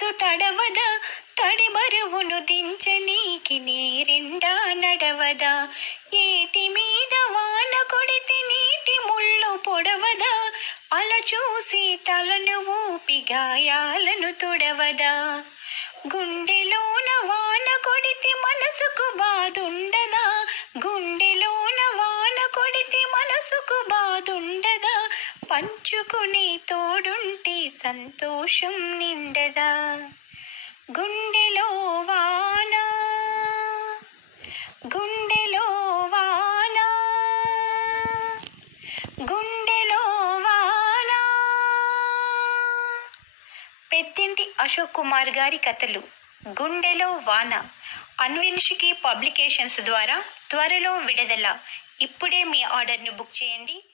మనసు తడవదా? తడి బరువును దించనీకి నీరిండా నడవదా? ఏటి మీద వాన కొడితే నీటి ముళ్ళు పొడవదా? అలా చూసి తలను ఊపి గాయాలను తొడవదా? గుండెలోన వాన కొడితే మనసుకు బాధుండదా? గుండెలోన వాన కొడితే మనసుకు బాధుండదా? పంచుకుని తోడుంటే సంతోషం నిండదా? గుండెలో వాన. గుండెలో వాన. గుండెలో వాన. పెద్దింటి అశోక్ కుమార్ గారి కథలు. గుండెలో వాన. అన్విన్షికి పబ్లికేషన్స్ ద్వారా త్వరలో విడుదల. ఇప్పుడే మీ ఆర్డర్ను బుక్ చేయండి.